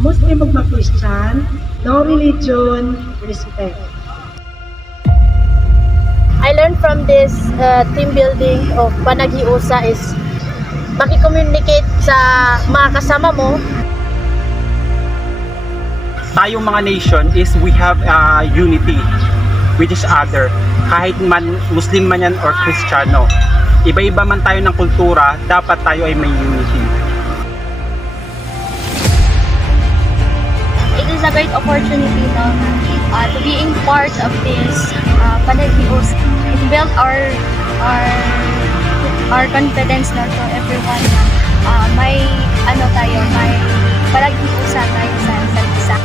Muslim ug Christian, no religion, respect. I learned from this team building of Panagiusa is maki-communicate sa mga kasama mo. Tayong mga nation is we have unity with each other. Kahit man Muslim man yan or Kristiyano, iba-iba man tayo ng kultura, dapat tayo ay may unity. It is a great opportunity to being part of this Panagiusa. It built our confidence to everyone. May Panagiusa tayo sa isa't isa.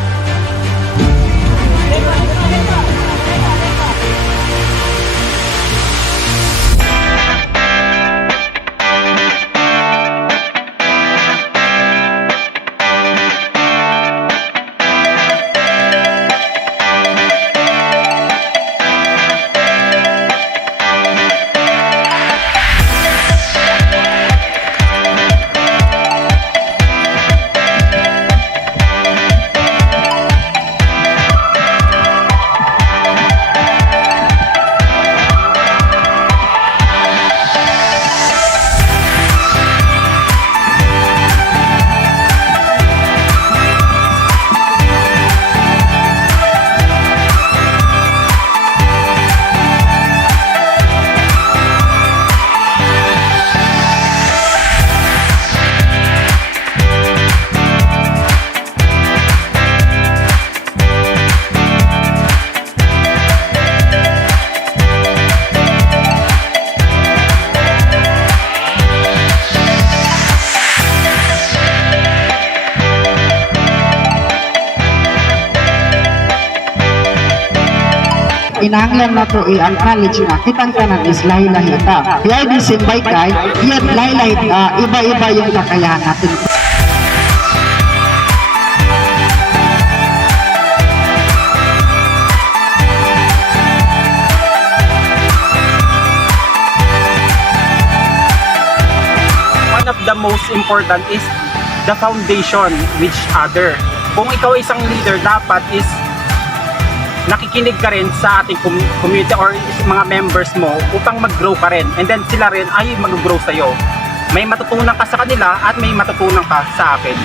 Kinahanglan na to i-acknowledge na kitang kanan is lahi-lahi ta. Kaya disimbay kay, yan lahi-lahi iba-iba yung kakayahan natin. One of the most important is the foundation with each other. Kung ikaw isang leader, dapat is nakikinig ka rin sa ating community or mga members mo upang mag-grow ka rin, and then sila rin ay mag-grow sa'yo. May matutunan ka sa kanila at may matutunan ka sa akin.